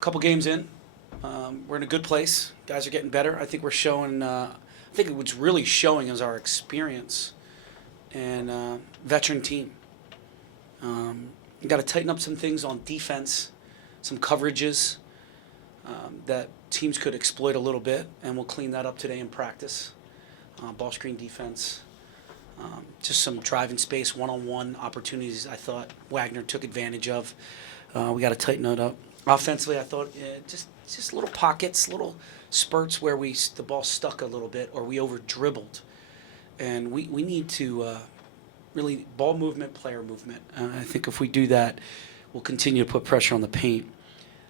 Couple games in, we're in a good place. Guys are getting better. I think we're showing. I think what's really showing is our experience and veteran team. You got to tighten up some things on defense, some coverages that teams could exploit a little bit, and we'll clean that up today in practice. Ball screen defense, just some driving space, one-on-one opportunities. I thought Wagner took advantage of. We got to tighten it up. Offensively, I thought just little pockets, little spurts where the ball stuck a little bit or we over dribbled, and we need to really ball movement, player movement. I think if we do that, we'll continue to put pressure on the paint.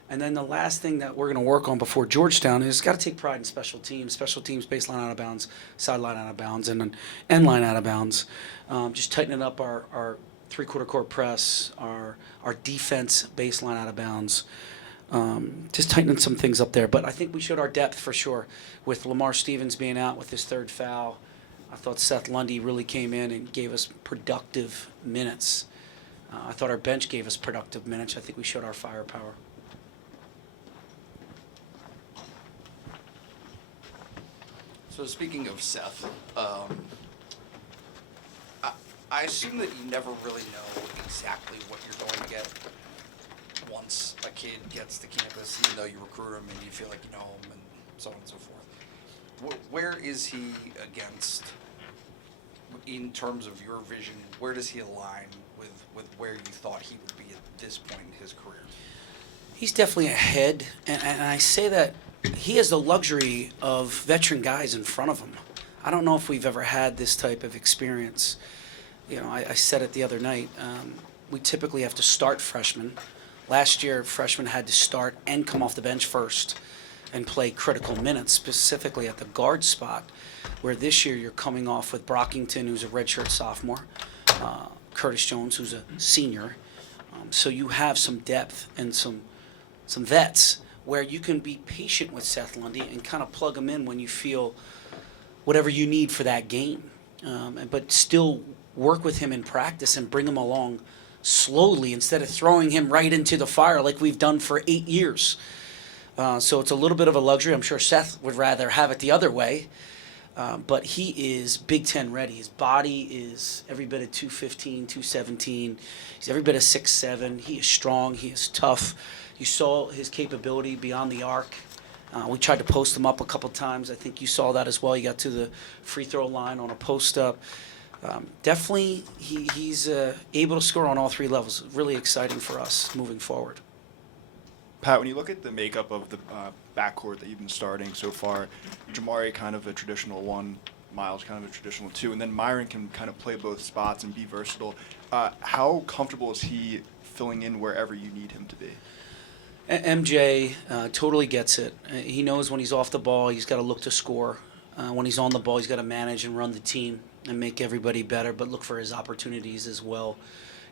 And then the last thing that we're going to work on before Georgetown is got to take pride in special teams, baseline out of bounds, sideline out of bounds, and end line out of bounds. Just tightening up our three-quarter court press, our defense baseline out of bounds. Just tightening some things up there. But I think we showed our depth for sure. With Lamar Stevens being out with his third foul, I thought Seth Lundy really came in and gave us productive minutes. I thought our bench gave us productive minutes. I think we showed our firepower. So speaking of Seth, I assume that you never really know exactly what you're going to get once a kid gets to campus, even though you recruit him and you feel like you know him and so on and so forth. Where is he against, in terms of your vision, where does he align with where you thought he would be at this point in his career? He's definitely ahead, and I say that he has the luxury of veteran guys in front of him. I don't know if we've ever had this type of experience. You know, I said it the other night. We typically have to start freshmen. Last year, freshmen had to start and come off the bench first and play critical minutes, specifically at the guard spot, where this year you're coming off with Brockington, who's a redshirt sophomore, Curtis Jones, who's a senior. So you have some depth and some vets where you can be patient with Seth Lundy and kind of plug him in when you feel whatever you need for that game, but still work with him in practice and bring him along slowly instead of throwing him right into the fire like we've done for 8 years. So it's a little bit of a luxury. I'm sure Seth would rather have it the other way, but he is Big Ten ready. His body is every bit of 215, 217. He's every bit of 6'7". He is strong. He is tough. You saw his capability beyond the arc. We tried to post him up a couple times. I think you saw that as well. He got to the free throw line on a post up. Definitely, he's able to score on all three levels. Really exciting for us moving forward. Pat, when you look at the makeup of the backcourt that you've been starting so far, Jamari kind of a traditional one, Miles kind of a traditional two, and then Myron can kind of play both spots and be versatile. How comfortable is he filling in wherever you need him to be? MJ totally gets it. He knows when he's off the ball, he's got to look to score. When he's on the ball, he's got to manage and run the team and make everybody better, but look for his opportunities as well.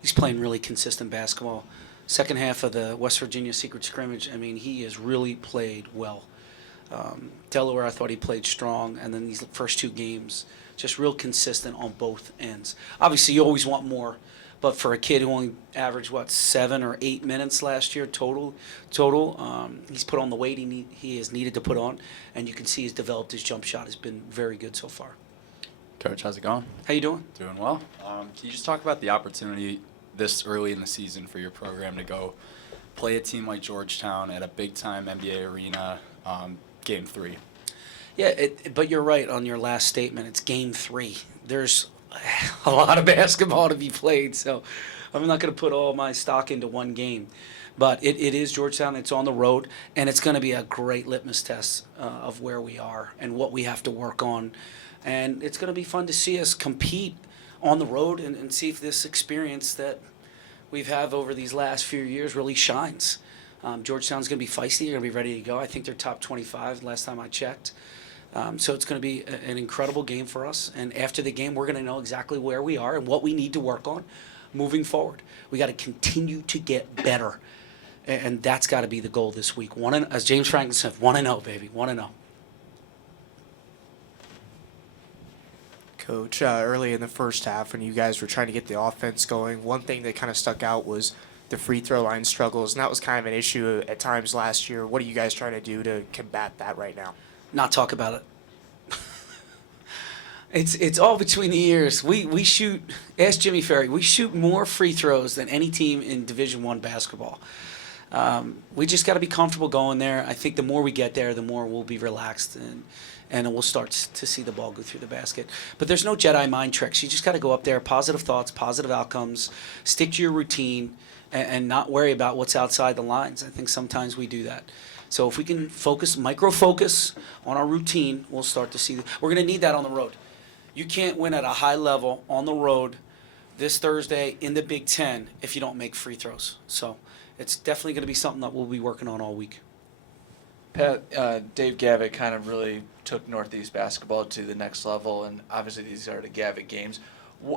He's playing really consistent basketball. Second half of the West Virginia secret scrimmage, I mean, he has really played well. Delaware, I thought he played strong, and then these first two games, just real consistent on both ends. Obviously, you always want more, but for a kid who only averaged, 7 or 8 minutes last year total, he's put on the weight he has needed to put on, and you can see he's developed. His jump shot has been very good so far. Coach, how's it going? How you doing? Doing well. Can you just talk about the opportunity this early in the season for your program to go play a team like Georgetown at a big-time NBA arena, Game 3? Yeah, but you're right on your last statement. It's Game 3. There's a lot of basketball to be played, so I'm not going to put all my stock into one game. But it is Georgetown. It's on the road, and it's going to be a great litmus test of where we are and what we have to work on. And it's going to be fun to see us compete on the road and see if this experience that we've had over these last few years really shines. Georgetown's going to be feisty. They're going to be ready to go. I think they're top 25 last time I checked. So it's going to be an incredible game for us. And after the game, we're going to know exactly where we are and what we need to work on moving forward. We got to continue to get better. And that's got to be the goal this week. As James Franklin said, 1-0, baby, 1-0. Coach, early in the first half when you guys were trying to get the offense going, one thing that kind of stuck out was the free throw line struggles, and that was kind of an issue at times last year. What are you guys trying to do to combat that right now? Not talk about it. It's all between the ears. We shoot. Ask Jimmy Ferry. We shoot more free throws than any team in Division I basketball. We just got to be comfortable going there. I think the more we get there, the more we'll be relaxed and we'll start to see the ball go through the basket. But there's no Jedi mind tricks. You just got to go up there, positive thoughts, positive outcomes, stick to your routine, and not worry about what's outside the lines. I think sometimes we do that. So if we can micro focus on our routine, we'll start to see. We're going to need that on the road. You can't win at a high level on the road this Thursday in the Big Ten if you don't make free throws. So it's definitely going to be something that we'll be working on all week. Pat, Dave Gavitt kind of really took Northeast basketball to the next level, and obviously these are the Gavitt games.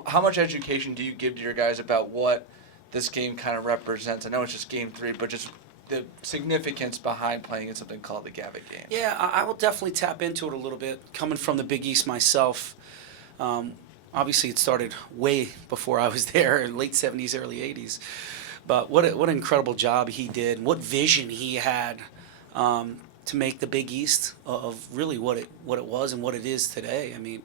How much education do you give to your guys about what this game kind of represents? I know it's just game 3, but just the significance behind playing in something called the Gavitt game. Yeah, I will definitely tap into it a little bit. Coming from the Big East myself, obviously it started way before I was there in late 70s, early 80s. But what an incredible job he did, what vision he had to make the Big East of really what it was and what it is today. I mean,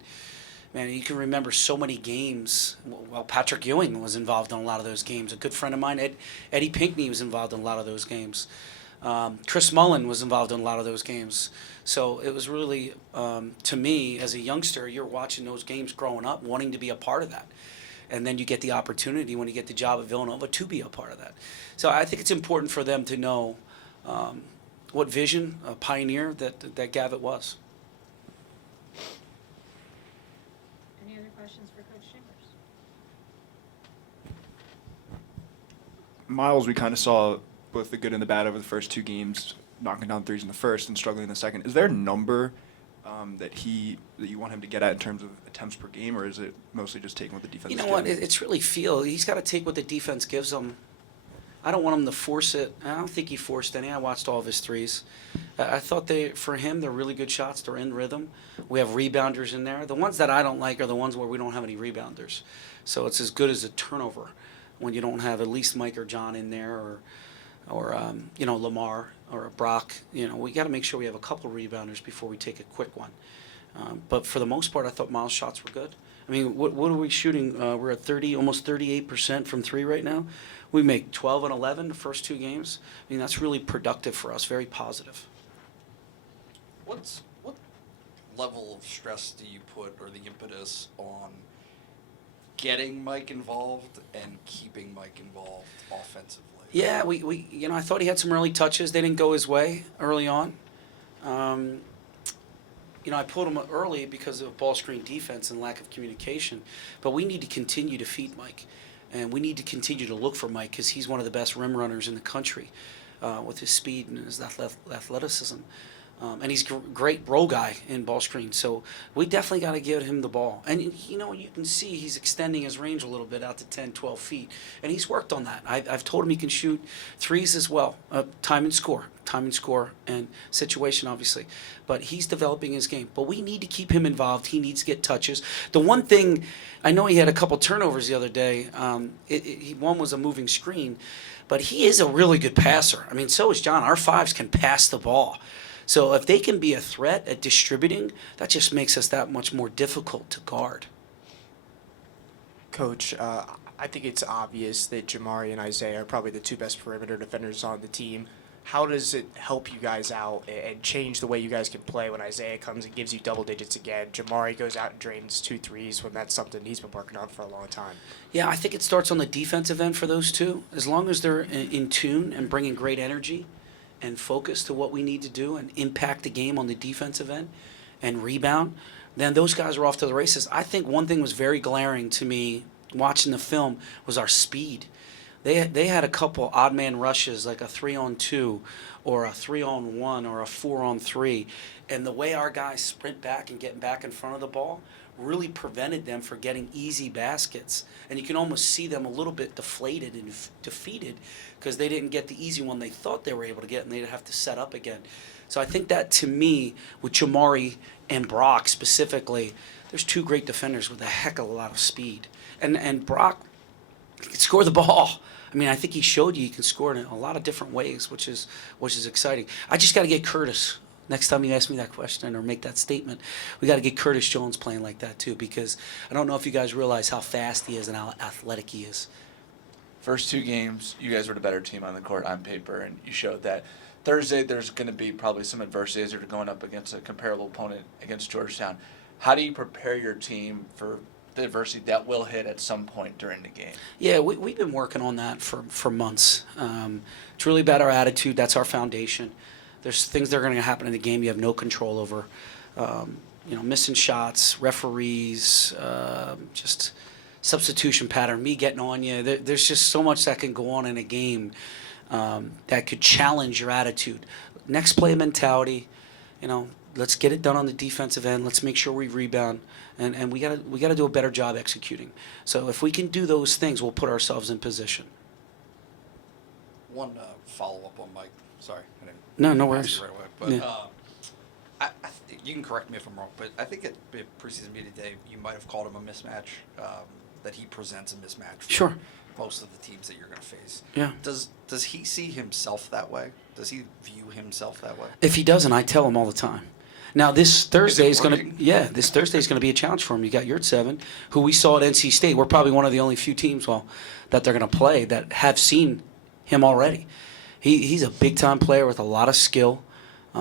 man, you can remember so many games. Well, Patrick Ewing was involved in a lot of those games. A good friend of mine, Eddie Pinckney, was involved in a lot of those games. Chris Mullen was involved in a lot of those games. So it was really, to me, as a youngster, you're watching those games growing up, wanting to be a part of that. And then you get the opportunity when you get the job at Villanova to be a part of that. So I think it's important for them to know what vision, a pioneer that Gavitt was. Any other questions for Coach Chambers? Miles, we kind of saw both the good and the bad over the first 2 games, knocking down threes in the first and struggling in the second. Is there a number that you want him to get at in terms of attempts per game, or is it mostly just taking what the defense? You know what? It's really feel. He's got to take what the defense gives him. I don't want him to force it. I don't think he forced any. I watched all of his threes. I thought for him, they're really good shots. They're in rhythm. We have rebounders in there. The ones that I don't like are the ones where we don't have any rebounders. So it's as good as a turnover when you don't have at least Mike or John in there, or Lamar or Brock. We got to make sure we have a couple rebounders before we take a quick one. But for the most part, I thought Miles' shots were good. I mean, what are we shooting? We're at almost 38% from 3 right now. We make 12 and 11 the first 2 games. I mean, that's really productive for us, very positive. What level of stress do you put, or the impetus on getting Mike involved and keeping Mike involved offensively? Yeah, I thought he had some early touches. They didn't go his way early on. I pulled him early because of ball screen defense and lack of communication. But we need to continue to feed Mike. And we need to continue to look for Mike because he's one of the best rim runners in the country with his speed and his athleticism. And he's a great roll guy in ball screen. So we definitely got to give him the ball. And, you can see he's extending his range a little bit out to 10, 12 feet. And he's worked on that. I've told him he can shoot threes as well, time and score, and situation, obviously. But he's developing his game. But we need to keep him involved. He needs to get touches. The one thing, I know he had a couple turnovers the other day. One was a moving screen. But he is a really good passer. I mean, so is John. Our 5s can pass the ball. So if they can be a threat at distributing, that just makes us that much more difficult to guard. Coach, I think it's obvious that Jamari and Isaiah are probably the 2 best perimeter defenders on the team. How does it help you guys out and change the way you guys can play when Isaiah comes and gives you double digits again? Jamari goes out and drains 2 threes when that's something he's been working on for a long time. Yeah, I think it starts on the defensive end for those 2. As long as they're in tune and bringing great energy and focus to what we need to do and impact the game on the defensive end and rebound, then those guys are off to the races. I think one thing was very glaring to me watching the film was our speed. They had a couple odd man rushes, like a 3-on-2 or a 3-on-1 or a 4-on-3, and the way our guys sprint back and get back in front of the ball really prevented them from getting easy baskets. And you can almost see them a little bit deflated and defeated because they didn't get the easy one they thought they were able to get, and they'd have to set up again. So I think that, to me, with Jamari and Brock specifically, there's 2 great defenders with a heck of a lot of speed. And Brock can score the ball. I mean, I think he showed you can score in a lot of different ways, which is exciting. I just got to get Curtis. Next time you ask me that question or make that statement, we got to get Curtis Jones playing like that too, because I don't know if you guys realize how fast he is and how athletic he is. First 2 games, you guys were the better team on the court on paper, and you showed that. Thursday, there's going to be probably some adversity as you're going up against a comparable opponent against Georgetown. How do you prepare your team for the adversity that will hit at some point during the game? Yeah, we've been working on that for months. It's really about our attitude. That's our foundation. There's things that are going to happen in the game you have no control over. Missing shots, referees, just substitution pattern, me getting on you. There's just so much that can go on in a game that could challenge your attitude. Next play mentality, let's get it done on the defensive end. Let's make sure we rebound, and we gotta do a better job executing. So if we can do those things, we'll put ourselves in position. One follow-up on Mike. Sorry, I didn't No ask you worries. right away. But Yeah. you can correct me if I'm wrong, but I think at preseason media day you might have called him a mismatch. That he presents a mismatch for Sure. most of the teams that you're going to face. Yeah. Does he see himself that way? Does he view himself that way? If he doesn't, I tell him all the time. Now this Thursday is going working? to this Thursday is going to be a challenge for him. You got Yurt-7, who we saw at NC State. We're probably one of the only few teams that they're going to play that have seen him already. He's a big time player with a lot of skill.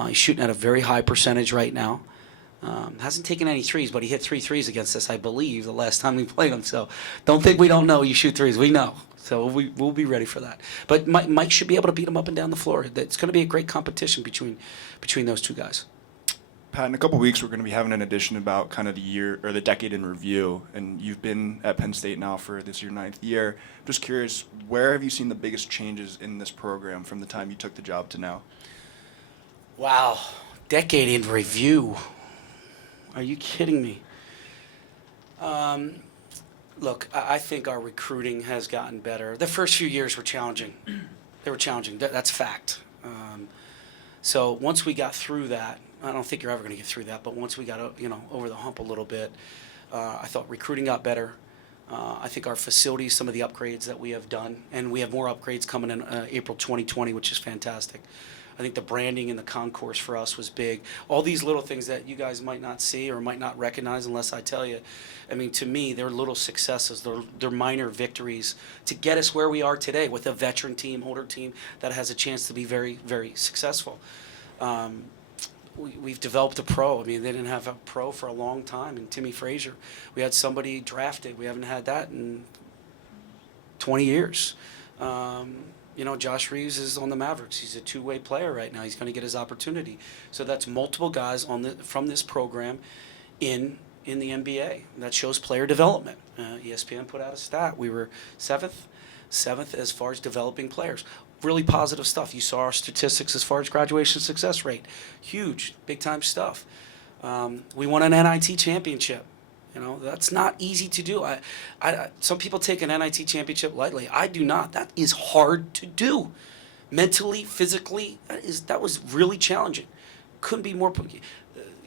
He's shooting at a very high percentage right now. Hasn't taken any threes, but he hit 3 threes against us, I believe, the last time we played him. So don't think we don't know you shoot threes. We know. So we'll be ready for that. But Mike should be able to beat him up and down the floor. It's going to be a great competition between those two guys. Pat, in a couple weeks, we're going to be having an edition about kind of the year or the decade in review, and you've been at Penn State now for this your 9th year. Just curious, where have you seen the biggest changes in this program from the time you took the job to now? Wow, decade in review. Are you kidding me? Look, I think our recruiting has gotten better. The first few years were challenging. They were challenging. That's fact. So once we got through that, I don't think you're ever going to get through that, but once we got over the hump a little bit, I thought recruiting got better. I think our facilities, some of the upgrades that we have done, and we have more upgrades coming in April 2020, which is fantastic. I think the branding and the concourse for us was big. All these little things that you guys might not see or might not recognize unless I tell you. I mean, to me, they're little successes. They're minor victories to get us where we are today with a veteran team, older team that has a chance to be very, very successful. We've developed a pro. I mean, they didn't have a pro for a long time. And Timmy Frazier, we had somebody drafted. We haven't had that in 20 years. Josh Reeves is on the Mavericks. He's a two-way player right now. He's going to get his opportunity. So that's multiple guys from this program in the NBA. That shows player development. ESPN put out a stat. We were seventh as far as developing players. Really positive stuff. You saw our statistics as far as graduation success rate. Huge, big-time stuff. We won an NIT championship. That's not easy to do. Some people take an NIT championship lightly. I do not. That is hard to do. Mentally, physically, that was really challenging. Couldn't be more,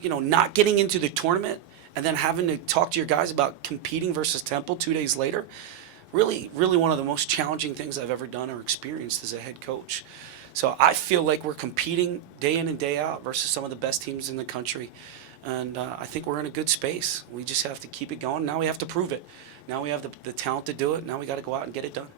not getting into the tournament and then having to talk to your guys about competing versus Temple 2 days later. Really, really one of the most challenging things I've ever done or experienced as a head coach. So I feel like we're competing day in and day out versus some of the best teams in the country. And I think we're in a good space. We just have to keep it going. Now we have to prove it. Now we have the talent to do it. Now we got to go out and get it done.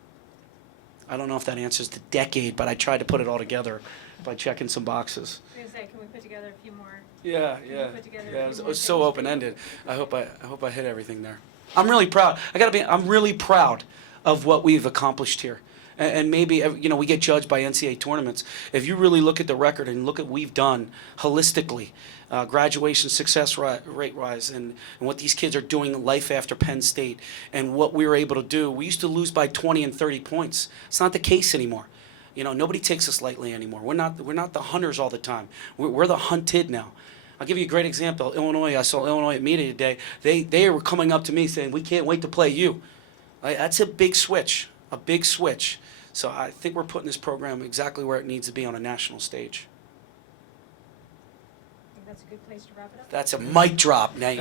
I don't know if that answers the decade, but I tried to put it all together by checking some boxes. I was going to say, can we put together a few more? Yeah. Put together a It few more was so things? open-ended. I hope I hit everything there. I'm really proud. I'm really proud of what we've accomplished here. And maybe, we get judged by NCAA tournaments. If you really look at the record and look at what we've done holistically, graduation success rate-wise, and what these kids are doing in life after Penn State, and what we were able to do, we used to lose by 20 and 30 points. It's not the case anymore. Nobody takes us lightly anymore. We're not the hunters all the time. We're the hunted now. I'll give you a great example. Illinois, I saw Illinois at media today. They were coming up to me saying, "We can't wait to play you." That's a big switch. So I think we're putting this program exactly where it needs to be on a national stage. I think that's a good place to wrap it up. That's a mic drop, Nate.